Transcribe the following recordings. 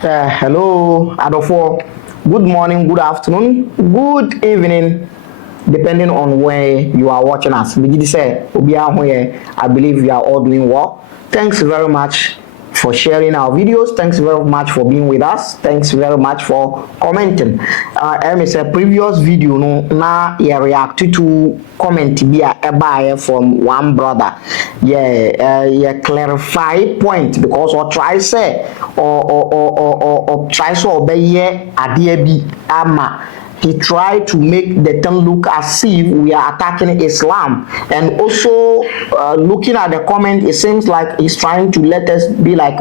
Hello, Adolfo. Good morning, good afternoon, good evening, depending on where you are watching us. I believe we are all doing well. Thanks very much for sharing our videos. Thanks very much for being with us. Thanks very much for commenting. It's a previous video no na react to comment be a from one brother. Clarify point because or try say or try so obey adie bi ama. He tried to make the thing look as if we are attacking Islam, and also looking at the comment, it seems like he's trying to let us be like,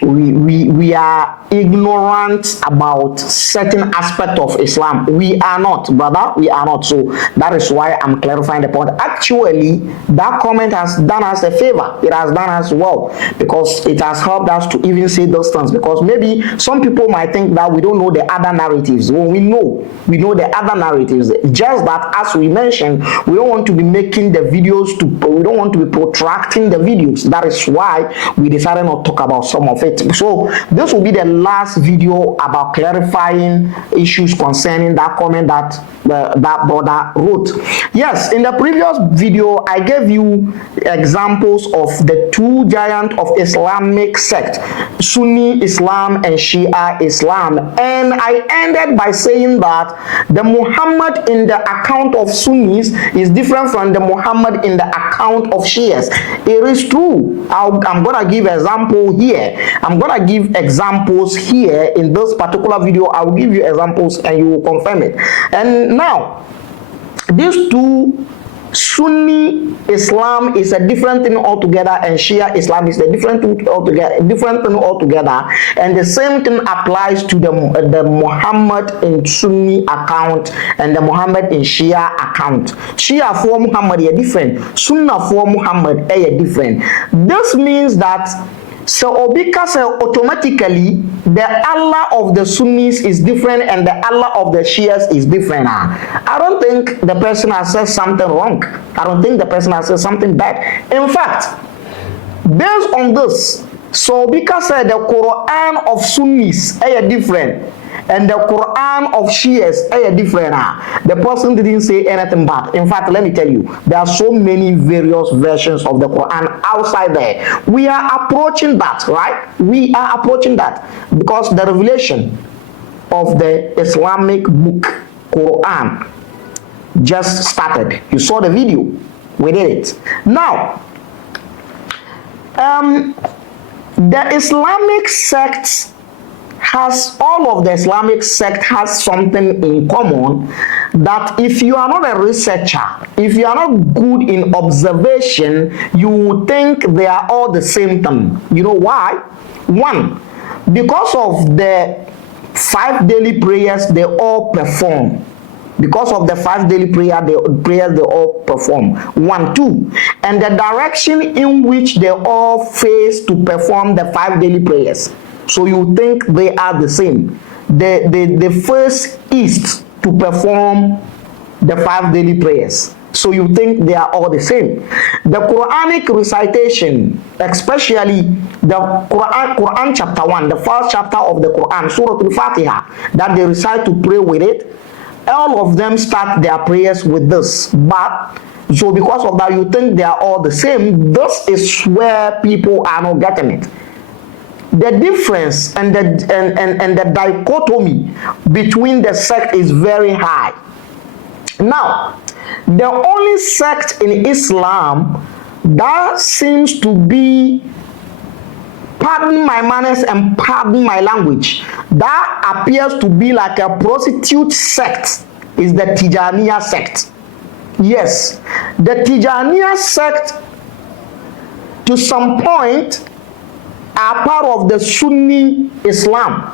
we are ignorant about certain aspect of Islam. We are not, brother. We are not. So that is why I'm clarifying the point. Actually, that comment has done us a favor. It has done us well because it has helped us to even say those things. Because maybe some people might think that we don't know the other narratives. Well, we know the other narratives. Just that, as we mentioned, we don't want to be making the videos we don't want to be protracting the videos. That is why we decided not to talk about some of it. So this will be the last video about clarifying issues concerning that comment that that brother wrote. Yes, in the previous video I gave you examples of the two giants of Islamic sect, Sunni Islam and Shia Islam, and I ended by saying that the Muhammad in the account of Sunnis is different from the Muhammad in the account of Shias. It is true. I'm gonna give example here. I'm gonna give examples here in this particular video. I will give you examples and you will confirm it. And now, these two, Sunni Islam is a different thing altogether, and Shia Islam is a different thing altogether. And the same thing applies to the Muhammad in Sunni account and the Muhammad in Shia account. Shia for Muhammad is different. Sunnah for Muhammad is different. This means that so Obika said automatically the Allah of the Sunnis is different and the Allah of the Shias is different. I don't think the person has said something wrong. I don't think the person has said something bad. In fact, based on this, so Obika said the Quran of Sunnis is different and the Quran of Shias is different. The person didn't say anything bad. In fact, let me tell you, there are so many various versions of the Quran outside there. We are approaching that, right? We are approaching that because the revelation of the Islamic book, Quran, just started. You saw the video. We did it. Now, the Islamic sects all of the Islamic sect has something in common, that if you are not a researcher, if you are not good in observation, you would think they are all the same thing. You know why? One, because of the 5 daily prayers they all perform. Because of the 5 daily prayers they all perform. 1, 2. And the direction in which they all face to perform the 5 daily prayers. So you think they are the same. The first east to perform the 5 daily prayers. So you think they are all the same. The Quranic recitation, especially the Quran chapter 1, the first chapter of the Quran, Surah Al-Fatiha, that they recite to pray with it, all of them start their prayers with this. But so because of that, you think they are all the same. This is where people are not getting it. The difference and the dichotomy between the sect is very high. Now, the only sect in Islam that seems to be, pardon my manners and pardon my language, that appears to be like a prostitute sect is the Tijaniya sect. Yes, the Tijaniya sect to some point are part of the Sunni Islam.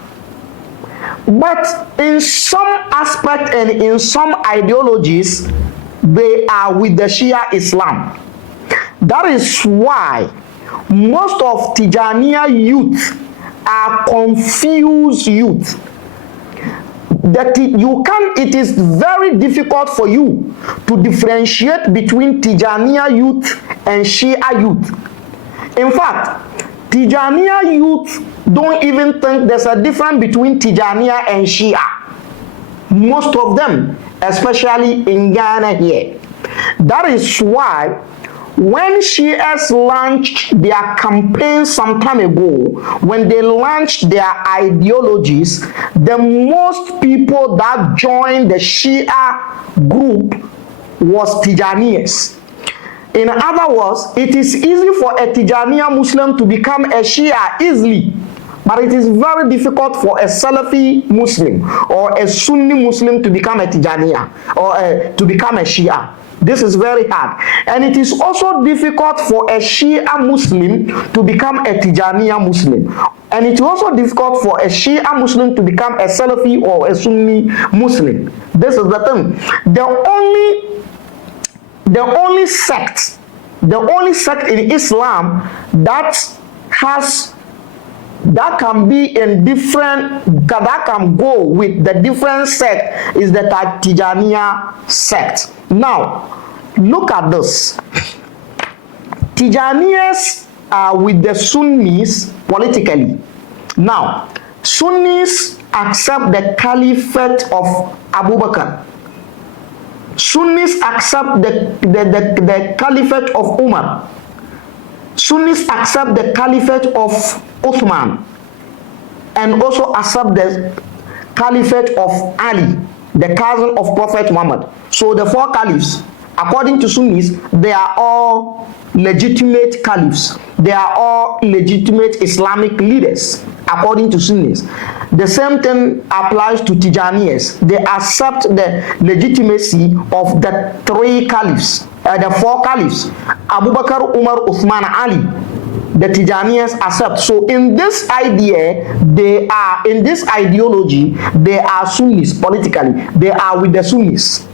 But in some aspect and in some ideologies, they are with the Shia Islam. That is why most of Tijaniya youth are confused youth. It is very difficult for you to differentiate between Tijaniya youth and Shia youth. In fact, Tijaniya youth don't even think there's a difference between Tijaniya and Shia. Most of them, especially in Ghana here. That is why when Shias launched their campaign some time ago, when they launched their ideologies, the most people that joined the Shia group was Tijaniyas. In other words, it is easy for a Tijaniya Muslim to become a Shia easily, but it is very difficult for a Salafi Muslim or a Sunni Muslim to become a Tijaniya or to become a Shia. This is very hard. And it is also difficult for a Shia Muslim to become a Tijaniya Muslim. And it is also difficult for a Shia Muslim to become a Salafi or a Sunni Muslim. This is the thing. The only sect in Islam that can be in different, that can go with the different sect is the Tijaniya sect. Now, look at this. Tijaniyas are with the Sunnis politically. Now, Sunnis accept the caliphate of Abu Bakr. Sunnis accept the caliphate of Umar. Sunnis accept the caliphate of Uthman, and also accept the caliphate of Ali, the cousin of Prophet Muhammad. So the four caliphs, according to Sunnis, they are all legitimate caliphs. They are all legitimate Islamic leaders, according to Sunnis. The same thing applies to Tijaniyas. They accept the legitimacy of the three caliphs, the four caliphs, Abu Bakr, Umar, Uthman, Ali. The Tijaniyas accept. So in this idea, in this ideology, they are Sunnis politically. They are with the Sunnis.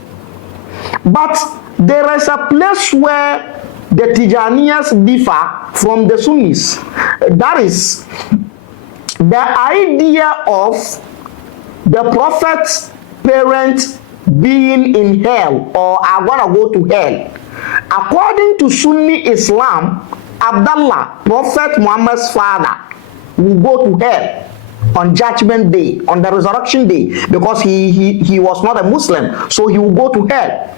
But there is a place where the Tijaniyas differ from the Sunnis. That is the idea of the Prophet's parents being in hell or are gonna go to hell. According to Sunni Islam, Abdullah, Prophet Muhammad's father, will go to hell on Judgment Day, on the Resurrection Day, because he was not a Muslim, so he will go to hell.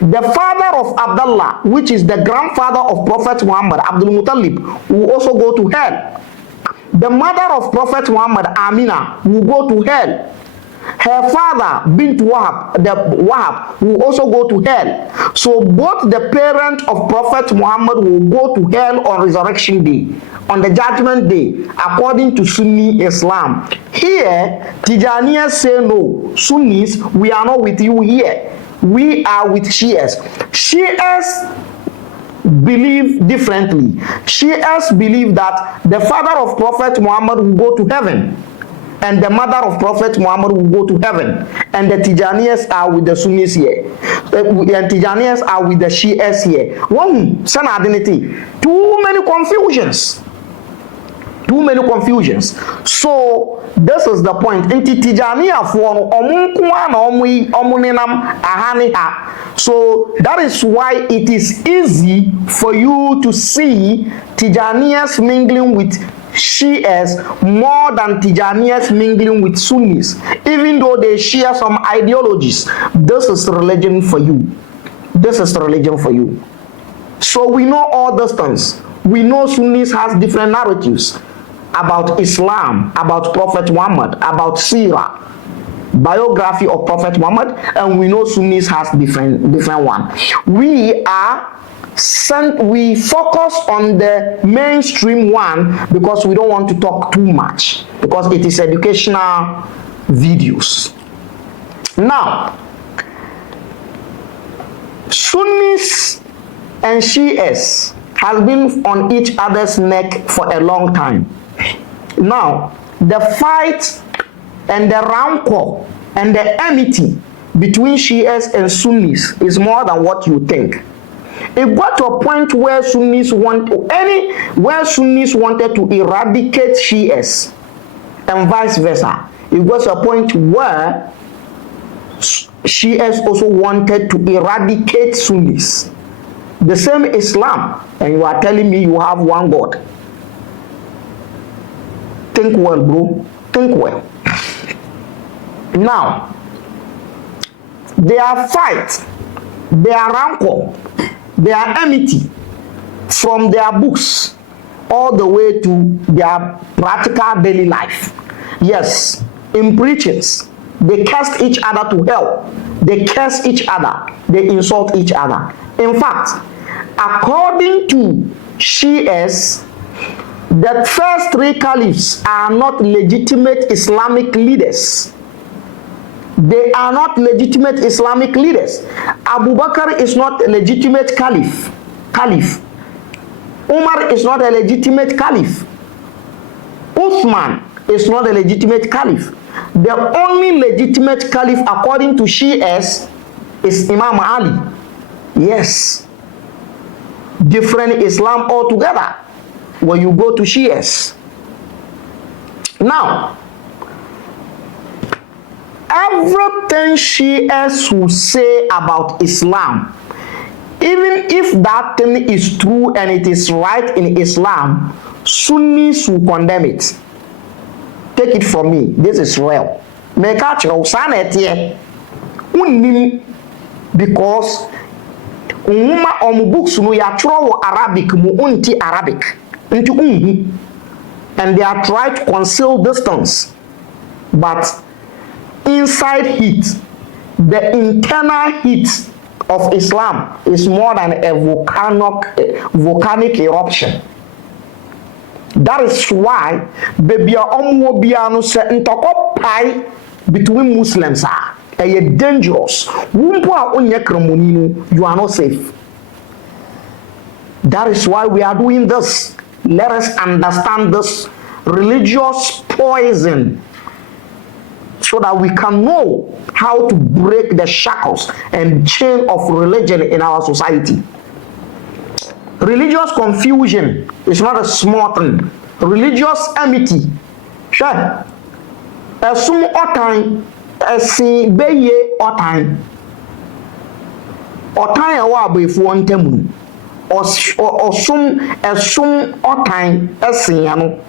The father of Abdullah, which is the grandfather of Prophet Muhammad, Abdul Muttalib, will also go to hell. The mother of Prophet Muhammad, Amina, will go to hell. Her father, Bint Wahab, will also go to hell. So both the parent of Prophet Muhammad will go to hell on Resurrection Day, on the Judgment Day, according to Sunni Islam. Here, Tijaniyas say no. Sunnis, we are not with you here. We are with Shias. Shias believe differently. Shias believe that the father of Prophet Muhammad will go to heaven, and the mother of Prophet Muhammad will go to heaven. And the Tijaniyas are with the Sunnis here. And Tijaniyas are with the Shias here. One, sana identity. Too many confusions. Too many confusions. So this is the point. Inti Tijaniya for omunkwa na omuninam ahaniha. So that is why it is easy for you to see Tijaniyas mingling with Shias more than Tijaniyas mingling with Sunnis, even though they share some ideologies. This is religion for you. This is religion for you. So we know all those things. We know Sunnis has different narratives about Islam, about Prophet Muhammad, about Sirah, biography of Prophet Muhammad, and we know Sunnis has different one. We focus on the mainstream one because we don't want to talk too much, because it is educational videos. Now, Sunnis and Shias has been on each other's neck for a long time. Now, the fight and the rancor and the enmity between Shias and Sunnis is more than what you think. It got to a point where Sunnis wanted to eradicate Shias and vice versa. It got to a point where Shias also wanted to eradicate Sunnis. The same Islam, and you are telling me you have one God. Think well, bro. Think well. Now, their fight, their rancor, their enmity from their books all the way to their practical daily life. Yes, in preachings, they cast each other to hell. They curse each other. They insult each other. In fact, according to Shias, the first three caliphs are not legitimate Islamic leaders. They are not legitimate Islamic leaders. Abu Bakr is not a legitimate caliph. Umar is not a legitimate caliph. Uthman is not a legitimate caliph. The only legitimate caliph according to Shias is Imam Ali. Yes. Different Islam altogether when you go to Shias. Now, everything Shias will say about Islam, even if that thing is true and it is right in Islam, Sunnis will condemn it. Take it from me, this is real. Because books no yatro Arabic mu unti Arabic and they are trying to conceal distance, but inside heat, the internal heat of Islam is more than a volcanic eruption. That is why baby no se ntoko pai between Muslims are dangerous. You are not safe. That is why we are doing this. Let us understand this religious poison so that we can know how to break the shackles and chain of religion in our society. Religious confusion is not a small thing. Religious enmity. Sure. Assume all time, assume beye all time. All time awa before one temu. Assume all time, assume.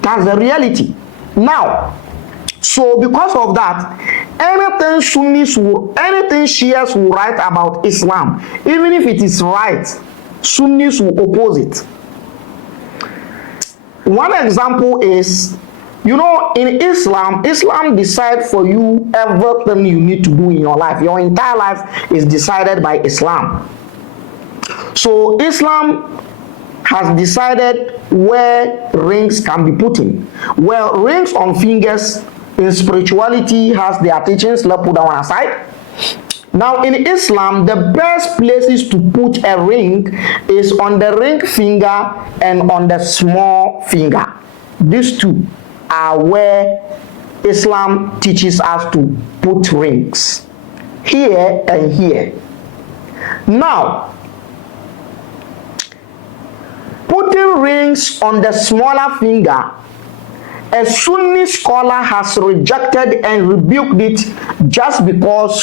That's the reality. Now, so because of that, anything Shias will write about Islam, even if it is right, Sunnis will oppose it. One example is, in Islam decides for you everything you need to do in your life. Your entire life is decided by Islam. So Islam has decided where rings can be put in. Well, rings on fingers in spirituality has their teachings. Let's put that one aside. Now, in Islam, the best places to put a ring is on the ring finger and on the small finger. These two are where Islam teaches us to put rings. Here and here. Now, putting rings on the smaller finger, a Sunni scholar has rejected and rebuked it just because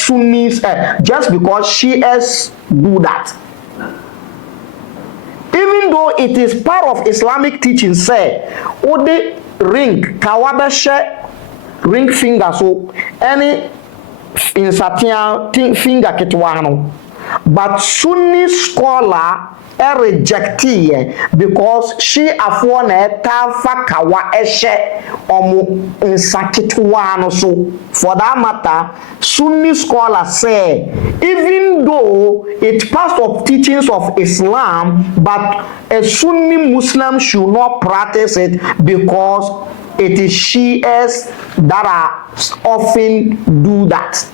Shias do that. Even though it is part of Islamic teaching, say, Ode ring, kawabeshe ring finger, so any insatia finger ketwano. But Sunni scholar reject because she afone tafa kawa eshe omu insakitwano. So for that matter, Sunni scholars say even though it's part of teachings of Islam, but a Sunni Muslim should not practice it because it is Shias that are often do that.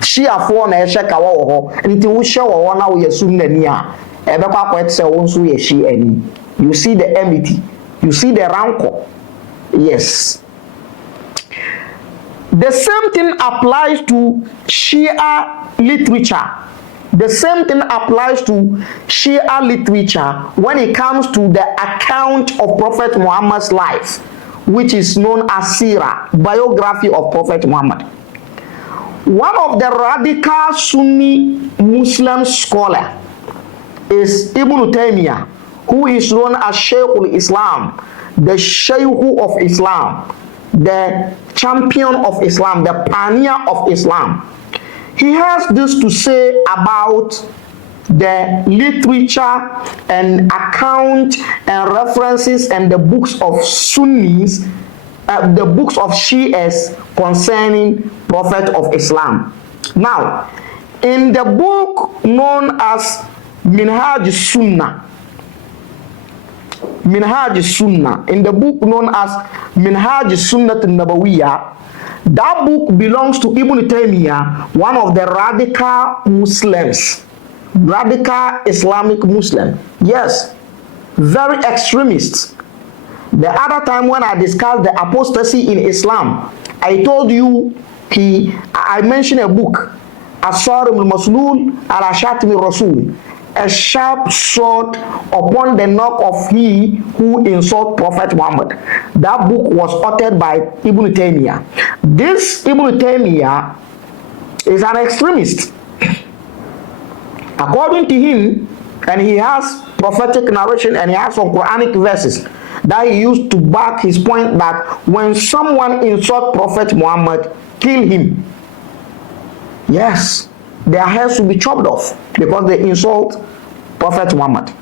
Shia for na eshe kawa wo nti wo hye wo na wo yesum nani a ebekwa kwetse wo nso ye shi ani. You see the enmity, you see the rancor. Yes, the same thing applies to Shia literature. The same thing applies to Shia literature when it comes to the account of Prophet Muhammad's life, which is known as Sirah, biography of Prophet Muhammad. One of the radical Sunni Muslim scholar is Ibn Tania, who is known as Shaykh al-Islam, the Shaykh of Islam, the champion of Islam, the pioneer of Islam. He has this to say about the literature and account and references and the books of Sunnis, the books of Shias concerning Prophet of Islam. Now, in the book known as Minhaj Sunnah, in the book known as Minhaj Sunnah Nabawiyah, that book belongs to Ibn Taymiyyah, one of the radical Muslims, radical Islamic Muslim. Yes, very extremist. The other time when I discussed the apostasy in Islam, I told you I mentioned a book, As-Sarim al-Maslul ala Shatmi Rasul, a sharp sword upon the neck of he who insult Prophet Muhammad. That book was authored by Ibn Taymiyyah. This Ibn Taymiyyah is an extremist. According to him, and he has prophetic narration and he has some Quranic verses that he used to back his point that when someone insults Prophet Muhammad, kill him. Yes, their heads will be chopped off because they insult Prophet Muhammad.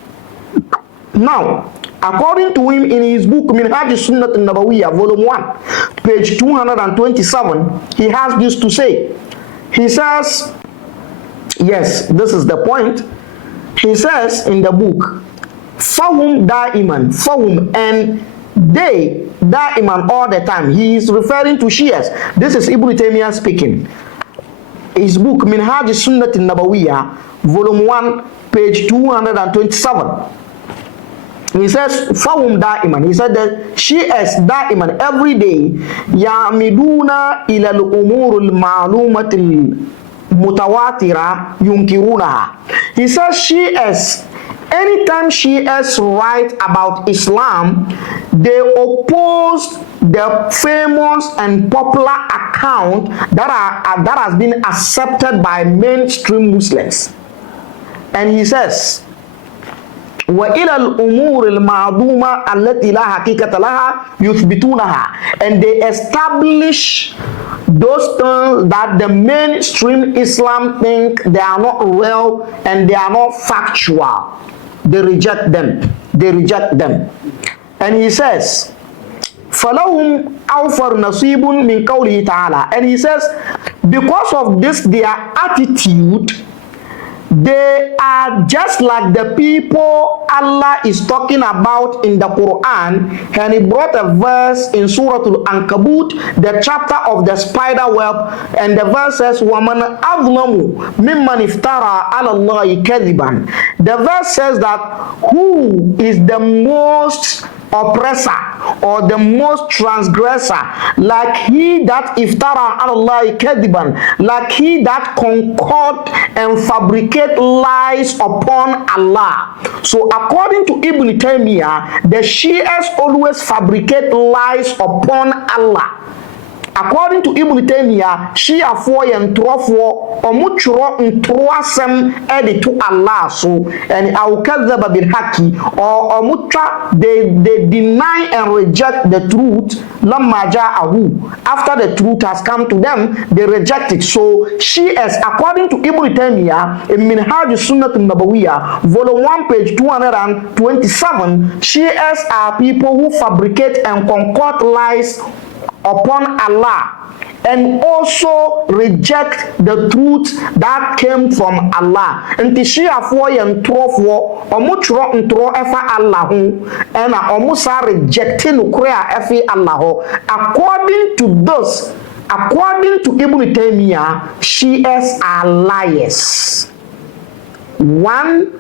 Now, according to him, in his book Minhaj Sunnah Nabawiyah, volume 1, page 227, he has this to say. He says, yes, this is the point. He says in the book, Fahum Da'iman, Fahum, and they, Da'iman, all the time. He is referring to Shias. This is Ibn Taymiyyah speaking. His book Minhaj Sunnah Nabawiyah, volume 1, page 227. He says, Fahum Da'iman. He said that Shias Da'iman, every day, Ya'miduna ila al-umur al-ma'lumat mutawatira yunkirunaha. He says Shias, anytime Shias write about Islam, they oppose the famous and popular account that has been accepted by mainstream Muslims. And he says, وَإِلَى الْأُمُورِ الْمَعْدُومَةِ الَّتِي لَا حَقِيقَةَ لَهَا يُثْبِتُونَهَا. And they establish those things that the mainstream Islam think they are not real and they are not factual. They reject them. They reject them. And he says, فَلَهُمْ أَوْفَرْ نَصِيبٌ مِنْ قَوْلِهِ تَعَالَى. And he says, because of this, their attitude, they are just like the people Allah is talking about in the Quran. And he brought a verse in Surah Al-Ankabut, the chapter of the spider web, and the verse says, وَمَنْ أَظْلَمُ مِمَّنْ افْتَرَى عَلَى اللَّهِ كَذِبًا. The verse says that who is the most oppressor or the most transgressor, like he that iftara Allah kadiban, like he that concord and fabricate lies upon Allah. So according to Ibn Taymiyyah, the Shias always fabricate lies upon Allah. According to Ibn Taymiyyah, Shia for and Trofo or Muchro and Troasem edit to Allah. So and Aukazaba bil Haki or Mutra, they deny and reject the truth. Lamaja Ahu. After the truth has come to them, they reject it. So Shias, according to Ibn Taymiyyah, in Minhaj Sunnah Nabawiyah, volume 1, page 227, Shias are people who fabricate and concoct lies upon Allah and also reject the truth that came from Allah. And the Shia for and trofo omutro ntro efa Allah and omusa rejecting ukrea efi Allah. According to this, according to Ibn Taymiyyah, Shias are liars. One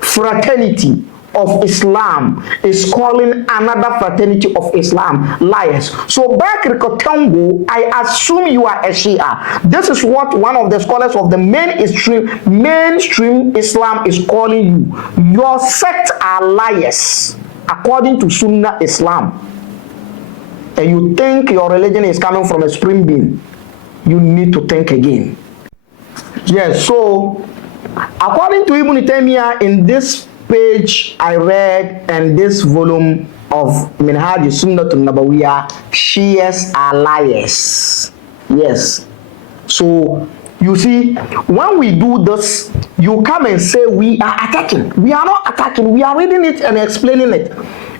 fraternity of Islam is calling another fraternity of Islam liars. So back Rikotongo, I assume you are a Shia. This is what one of the scholars of the mainstream Islam is calling you. Your sect are liars according to Sunnah Islam. And you think your religion is coming from a spring bean, you need to think again. Yes, so according to Ibn Taymiyyah, in this page I read and this volume of Minhaj Sunnah Nabawiyah, Shias are liars. Yes. So you see, when we do this, you come and say we are attacking. We are not attacking. We are reading it and explaining it.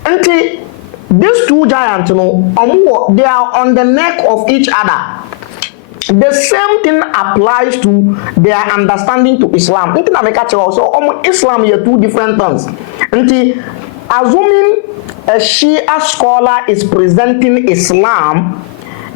Until these two giants, they are on the neck of each other. The same thing applies to their understanding to Islam. So Islam are two different things. Until assuming a Shia scholar is presenting Islam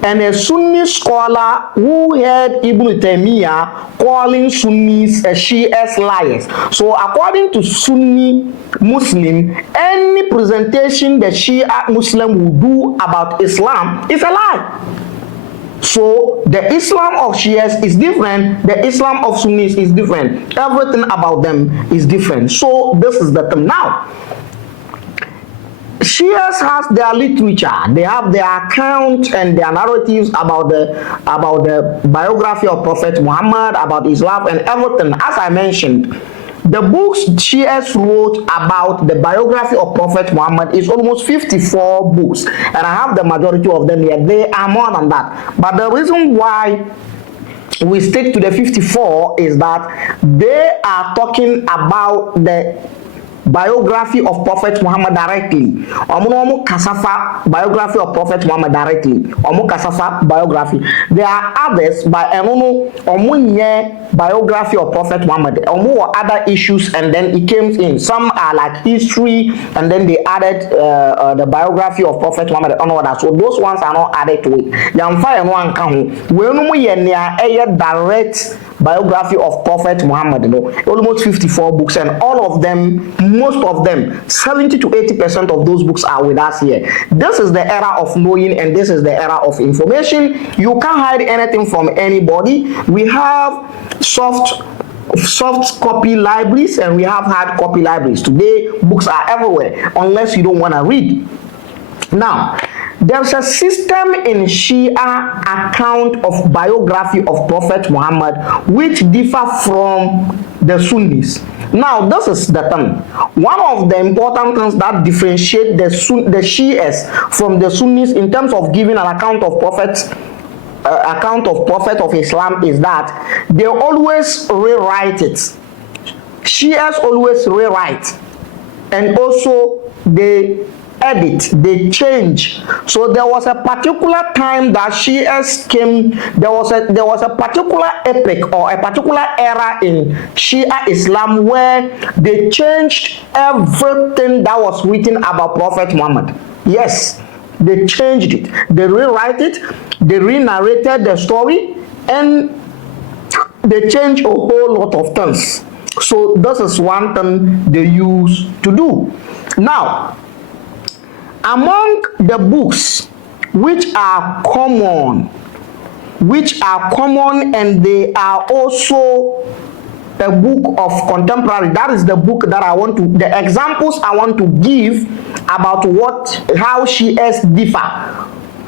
and a Sunni scholar who heard Ibn Taymiyyah calling Sunnis Shias liars. So according to Sunni Muslim, any presentation the Shia Muslim will do about Islam is a lie. So the Islam of Shias is different, the Islam of Sunnis is different. Everything about them is different. So this is the thing. Now, Shias has their literature, they have their account and their narratives about the biography of Prophet Muhammad, about Islam and everything. As I mentioned, the books Shias wrote about the biography of Prophet Muhammad is almost 54 books, and I have the majority of them here. They are more than that. But the reason why we stick to the 54 is that they are talking about the biography of Prophet Muhammad directly. Omo kasafa biography of Prophet Muhammad directly. Omo kasafa biography. There are others by omo biography of Prophet Muhammad. Omo other issues and then it came in. Some are like history and then they added the biography of Prophet Muhammad and all that. So those ones are not added to it. Yamfa eno anka ho. We no mo ye nea direct biography of Prophet Muhammad, almost 54 books, and all of them, most of them, 70 to 80% of those books are with us here. This is the era of knowing and this is the era of information. You can't hide anything from anybody. We have soft copy libraries and we have hard copy libraries. Today, books are everywhere unless you don't want to read. Now, there's a system in Shia account of biography of Prophet Muhammad which differ from the Sunnis. Now, this is the thing. One of the important things that differentiate the Shias from the Sunnis in terms of giving an account of Prophet of Islam is that they always rewrite it. Shias always rewrite, and also they edit, they change. So there was a particular time that Shias came, there was a particular epoch or a particular era in Shia Islam where they changed everything that was written about Prophet Muhammad. Yes, they changed it, they rewrite it, they re-narrated the story, and they changed a whole lot of things. So this is one thing they used to do. Now, among the books which are common and they are also a book of contemporary, that is the book that the examples I want to give about how Shias differ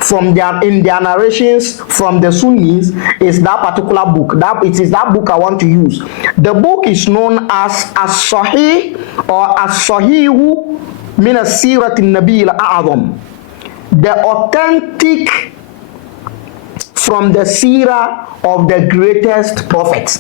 from in their narrations from the Sunnis is that particular book. It is that book I want to use. The book is known as As-Sahih or As-Sahihu min as-Sirat an-Nabi al-A'zam. The authentic from the Sirah of the greatest prophet.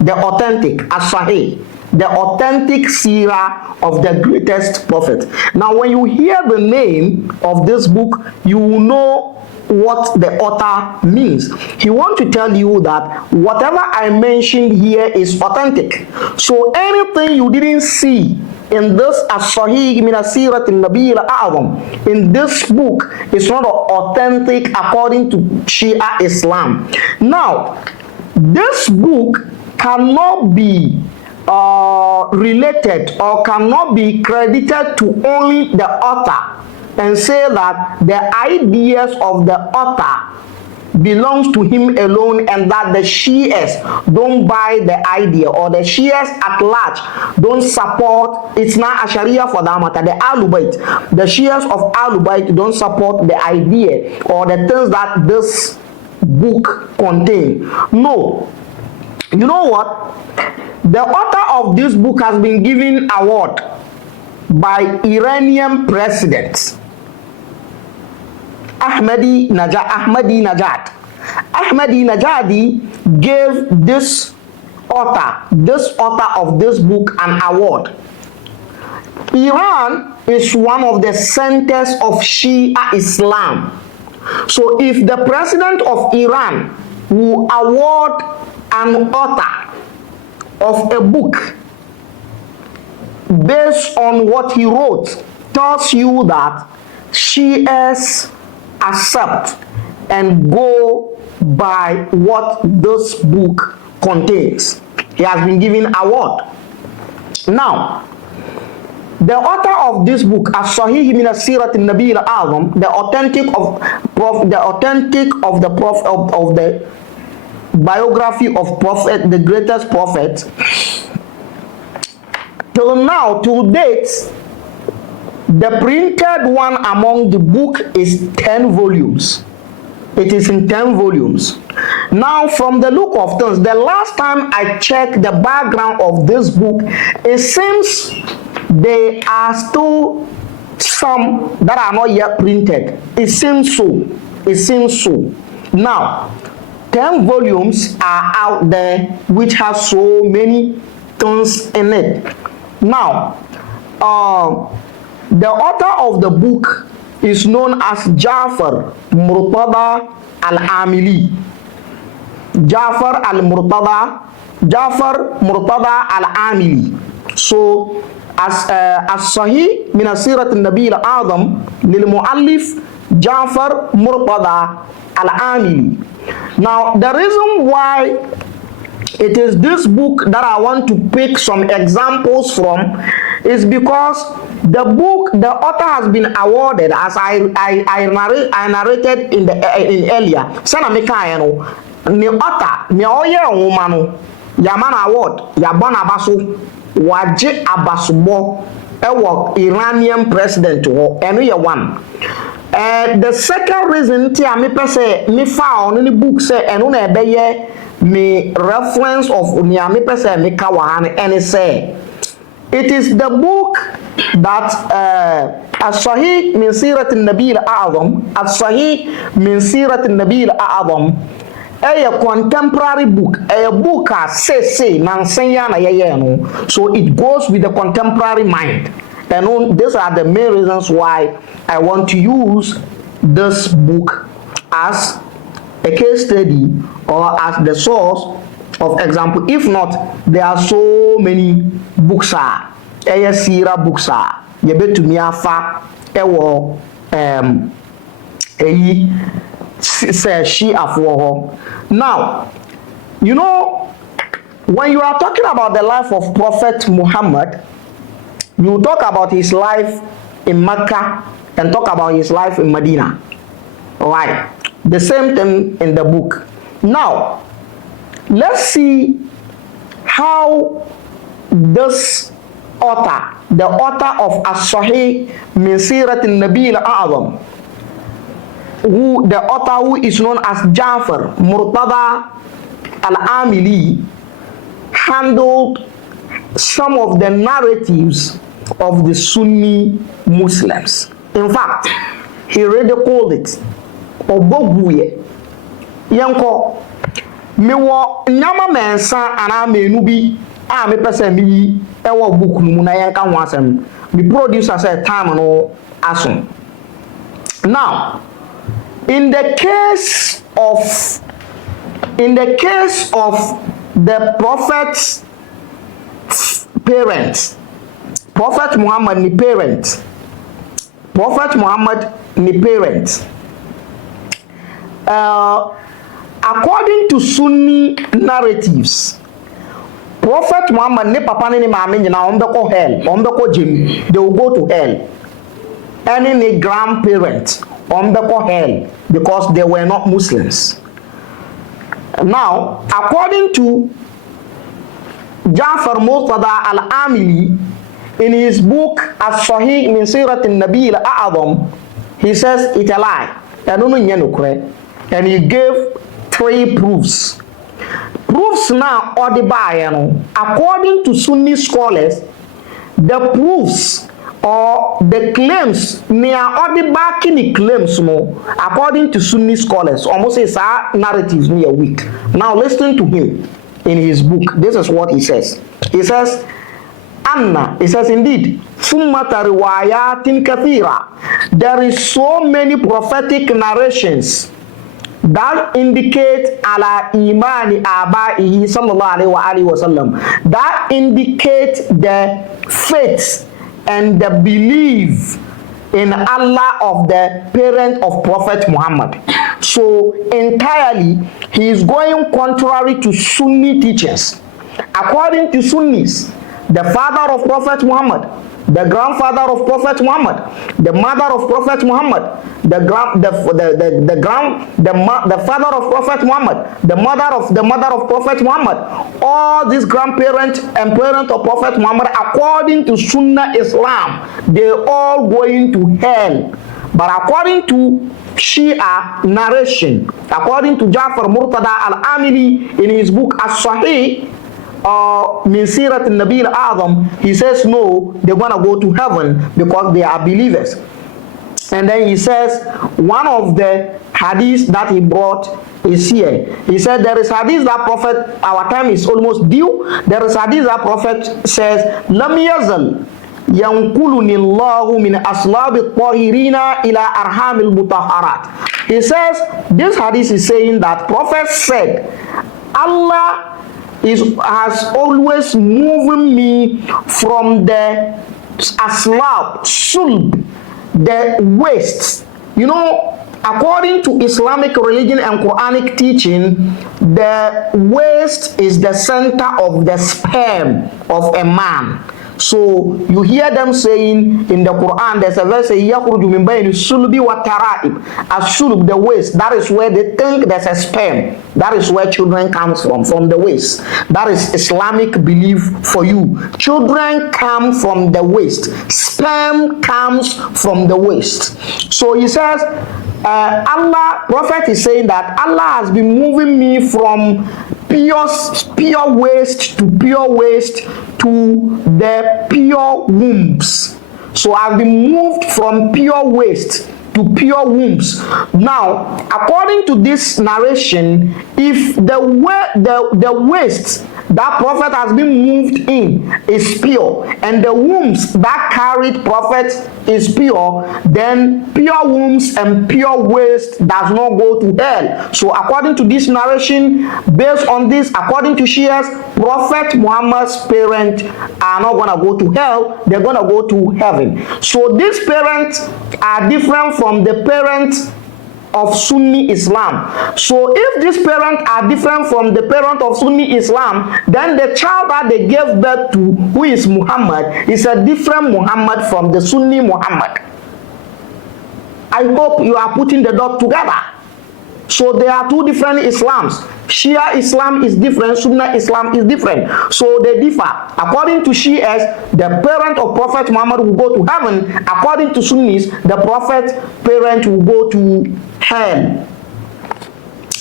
The authentic As-Sahih. The authentic Sirah of the greatest prophet. Now, when you hear the name of this book, you will know what the author means. He wants to tell you that whatever I mentioned here is authentic. So anything you didn't see in this As-Sahih min as-Sirat an-Nabi al-A'zam, in this book, is not authentic according to Shia Islam. Now, this book cannot be related or cannot be credited to only the author and say that the ideas of the author belongs to him alone and that the Shias don't buy the idea or the Shias at large don't support. It's not a Sharia for that matter. The Ahlul Bayt, the Shias of Ahlul Bayt don't support the idea or the things that this book contains. No. You know what? The author of this book has been given award. by Iranian president Ahmadi Najad. Ahmadi Najadi gave this author of this book an award. Iran is one of the centers of Shia Islam. So if the president of Iran will award an author of a book based on what he wrote, tells you that Shias accept and go by what this book contains. He has been given an award. Now, the author of this book, As-Sahih min Sirat al-Nabi al-Azam, the biography of Prophet, the greatest prophet, till now, to date, the printed one among the book is 10 volumes. It is in 10 volumes. Now, from the look of things, the last time I checked the background of this book, it seems there are still some that are not yet printed. It seems so. It seems so. Now, 10 volumes are out there which have so many things in it. Now, the author of the book is known as Ja'far Murtada al-Amili. Ja'far Murtada al-Amili. So, as Sahih min Sirat al-Nabi al-Azam lil Mu'allif Ja'far Murtada al-Amili. Now, the reason why it is this book that I want to pick some examples from is because the book, the author has been awarded, as I narrated in earlier. Sana meka no, the author, me oye woman, yaman award, yabon abaso, waje abasubo, ewo Iranian president ho, eno ye one. The second reason ti me pese me found in the book say eno na ebeye me reference of me pese me ka wahane, and it say it is the book that As-Sahih min Sirat al-Nabi al-Azam, As-Sahih min Sirat al-Nabi al-Azam, a contemporary book, a book say nansenya na yeye no, so it goes with the contemporary mind. And these are the main reasons why I want to use this book as a case study or as the source of example. If not, there are so many books sira books you bet to me afa ewo say Shia for. Now, you know, when you are talking about the life of Prophet Muhammad, you talk about his life in Mecca and talk about his life in Medina. All right, the same thing in the book. Now, let's see how this author, the author of As-Sahih min Sirat al-Nabi al-Azam, the author who is known as Ja'far Murtada al-Amili, handled some of the narratives of the Sunni Muslims. In fact, he ridiculed it. Oboguye yanko mewo nyama mensa ana menu bi a me pese mi ewo book nu na yanka ho asem. The producer said time no aso. Now, in the case of the prophet's parents, Prophet Muhammad ni parents, according to Sunni narratives, Prophet Muhammad ni papa ni mama nyina ombeko hell, ombeko jim, they will go to hell. Any grandparents ombeko hell because they were not Muslims. Now, according to Ja'far Murtada al-Amili, in his book As-Sahih min Sirat al-Nabi al-Azam, he says it's a lie. And he gave 3 proofs. Proofs now are the according to Sunni scholars, the proofs or the claims near or the backing the claims no, according to Sunni scholars, almost says narratives near weak. Now listen to him in his book. This is what he says. He says, Anna, he says indeed, Summata riwayatin kathira. There is so many prophetic narrations that indicate ala imani abaihi sallallahu alaihi wasallam, that indicate the faith and the belief in Allah of the parent of Prophet Muhammad. So entirely he is going contrary to Sunni teachings. According to Sunnis, the father of Prophet Muhammad, the grandfather of Prophet Muhammad, the mother of Prophet Muhammad, the father of Prophet Muhammad, the mother of Prophet Muhammad, all these grandparents and parents of Prophet Muhammad, according to Sunnah Islam, they all going to hell. But according to Shia narration, according to Ja'far Murtada al-Amili in his book As-Sahih, Min Sirat al-Nabi al-Azam, he says no, they're gonna go to heaven because they are believers. And then he says one of the hadiths that he brought is here. He said there is hadith that Prophet, our time is almost due, there is hadith that Prophet says, Lam yazal yankuluni Allahu min aslab al-tahirina ila arham al-mutahharat. He says, this hadith is saying that Prophet said, Allah has always moved me from the aslab, sulb, the waist. You know, according to Islamic religion and Quranic teaching, the waist is the center of the sperm of a man. So you hear them saying in the Quran, there's a verse, yakhruju min bayni sulbi wa tara'ib. As-sulb, the waist, that is where they think there's a sperm. That is where children comes from the waist. That is Islamic belief for you. Children come from the waist. Sperm comes from the waist. So he says, Prophet is saying that Allah has been moving me from pure waist to pure waist to the pure wombs. So I've been moved from pure waist to pure wombs. Now, according to this narration, if the waist that Prophet has been moved in is pure, and the wombs that carried Prophet is pure, then pure wombs and pure waist does not go to hell. So according to this narration, based on this, according to Shias, Prophet Muhammad's parents are not going to go to hell, they're going to go to heaven. So these parents are different from the parents of Sunni Islam. So if these parents are different from the parent of Sunni Islam, then the child that they gave birth to, who is Muhammad, is a different Muhammad from the Sunni Muhammad. I hope you are putting the dot together. So there are two different Islams. Shia Islam is different, Sunni Islam is different. So they differ. According to Shias, the parent of Prophet Muhammad will go to heaven. According to Sunnis, the Prophet parent will go to hell.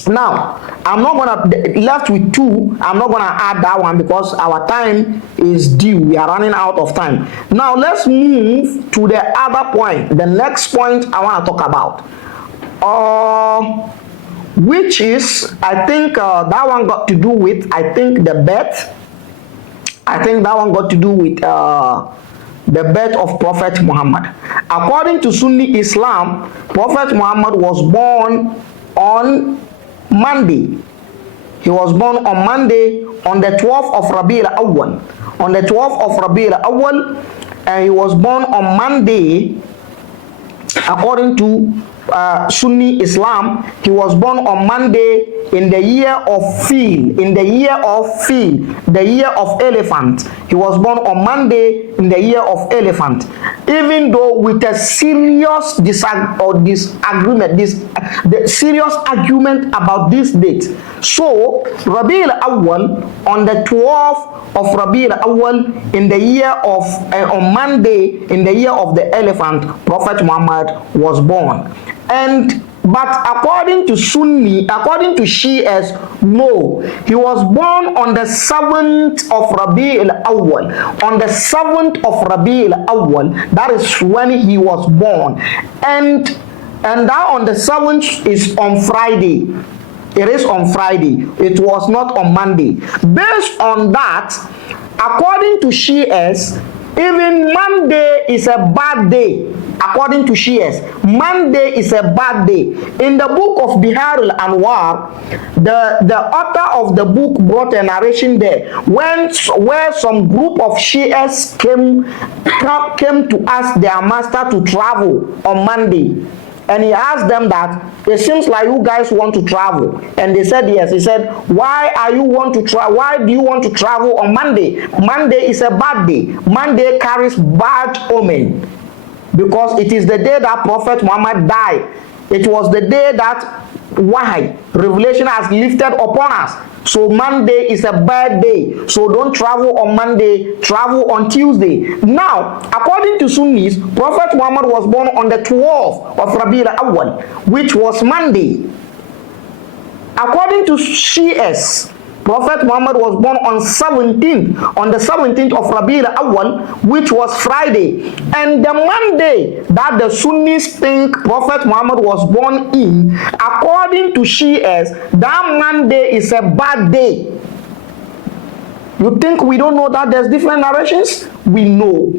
Now, I'm not gonna left with two. I'm not gonna add that one because our time is due. We are running out of time. Now let's move to the other point. The next point I want to talk about. Which is, I think that one got to do with, I think the birth. I think that one got to do with the birth of Prophet Muhammad. According to Sunni Islam, Prophet Muhammad was born on Monday. He was born on Monday on the 12th of Rabi al-Awwal. On the 12th of Rabi al-Awwal, and he was born on Monday. According to Sunni Islam, he was born on Monday in the year of Fil, the year of elephant. He was born on Monday in the year of elephant. Even though with a serious disagreement, the serious argument about this date. So Rabi al-Awwal, on the 12th of Rabi al-Awwal in the year of on Monday in the year of the elephant, Prophet Muhammad was born. And But according to Sunni, according to Shias, no. He was born on the 7th of Rabi al-Awwal. On the 7th of Rabi al-Awwal, that is when he was born. And that on the 7th is on Friday. It is on Friday. It was not on Monday. Based on that, according to Shias, even Monday is a bad day. According to Shias, Monday is a bad day. In the book of Bihar al-Anwar, the author of the book brought a narration there where some group of Shias came to ask their master to travel on Monday. And he asked them that, it seems like you guys want to travel. And they said yes. He said, why do you want to travel on Monday? Monday is a bad day. Monday carries bad omen. Because it is the day that Prophet Muhammad died. It was the day that Wahy, revelation has lifted upon us. So Monday is a bad day. So don't travel on Monday, travel on Tuesday. Now, according to Sunnis, Prophet Muhammad was born on the 12th of Rabi al-Awwal, which was Monday. According to Shias, Prophet Muhammad was born on the 17th of Rabi al-Awwal, which was Friday. And the Monday that the Sunnis think Prophet Muhammad was born in, according to Shias, that Monday is a bad day. You think we don't know that there's different narrations? We know.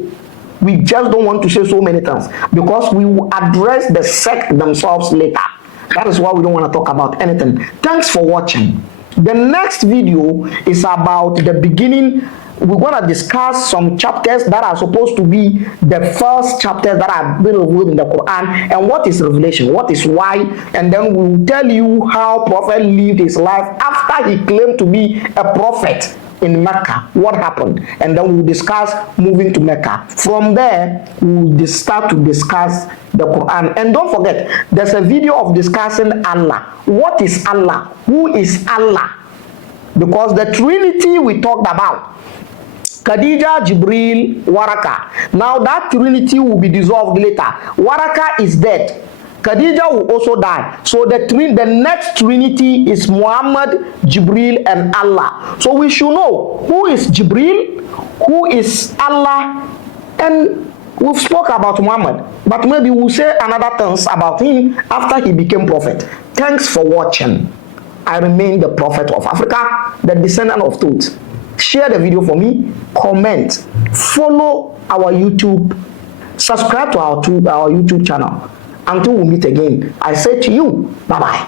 We just don't want to say so many times because we will address the sect themselves later. That is why we don't want to talk about anything. Thanks for watching. The next video is about the beginning. We're going to discuss some chapters that are supposed to be the first chapters that are revealed in the Quran, and what is revelation, what is why, and then we will tell you how Prophet lived his life after he claimed to be a prophet in Mecca. What happened? And then we'll discuss moving to Mecca. From there, we'll start to discuss the Quran. And don't forget, there's a video of discussing Allah. What is Allah? Who is Allah? Because the Trinity we talked about, Khadija, Jibril, Waraka. Now that Trinity will be dissolved later. Waraka is dead. Khadija will also die. So the next Trinity is Muhammad, Jibril, and Allah. So we should know who is Jibril, who is Allah, and we've spoke about Muhammad. But maybe we'll say another things about him after he became prophet. Thanks for watching. I remain the prophet of Africa, the descendant of Thoth. Share the video for me, comment, follow our YouTube, subscribe to our YouTube channel. Until we meet again, I say to you, bye-bye.